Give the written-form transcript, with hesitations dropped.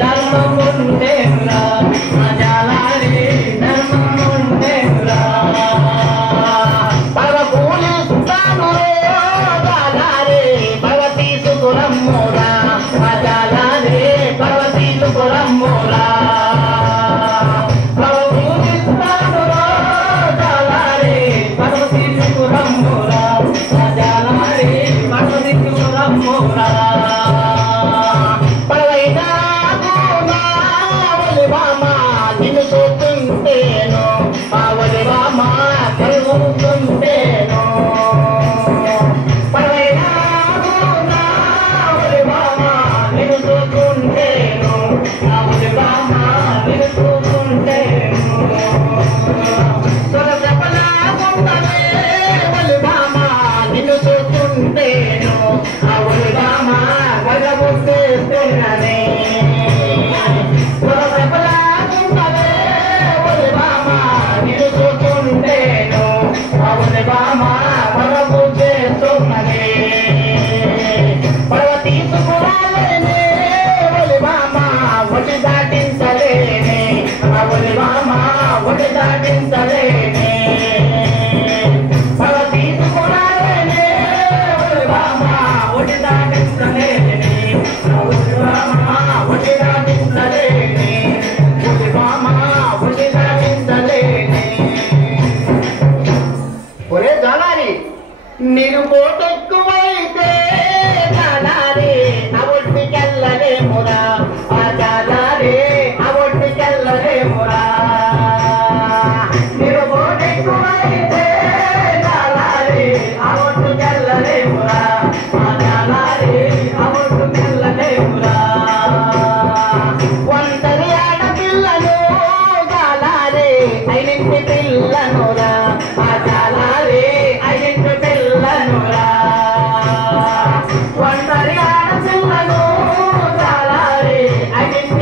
ధర్మముండేనురా జాలారే ధర్మముండేనురా పరపూలిస్తాను జాలారే పర్వతీసుకురమ్మోరా జాలారే పర్వతీసుకురమ్మోరా పరపూలిస్తాను జాలారే పర్వతీసుకురమ్మోరా జాలారే పర్వతీసుకురమ్మోరా నీరు పోటెక్కువైతే జాలారే అవొట్టికెళ్ళలేమురా జాలారే అవొట్టికెళ్ళలేమురా నీరు పోటెక్కువైతే జాలారే అవొట్టికెళ్ళలేమురా జాలారే అవొట్టికెళ్ళలేమురా ఒంటరి ఆడపిల్లను జాలారే ఐనింటి పిల్లనురా జాలారే ఐనింటి ఒంటరి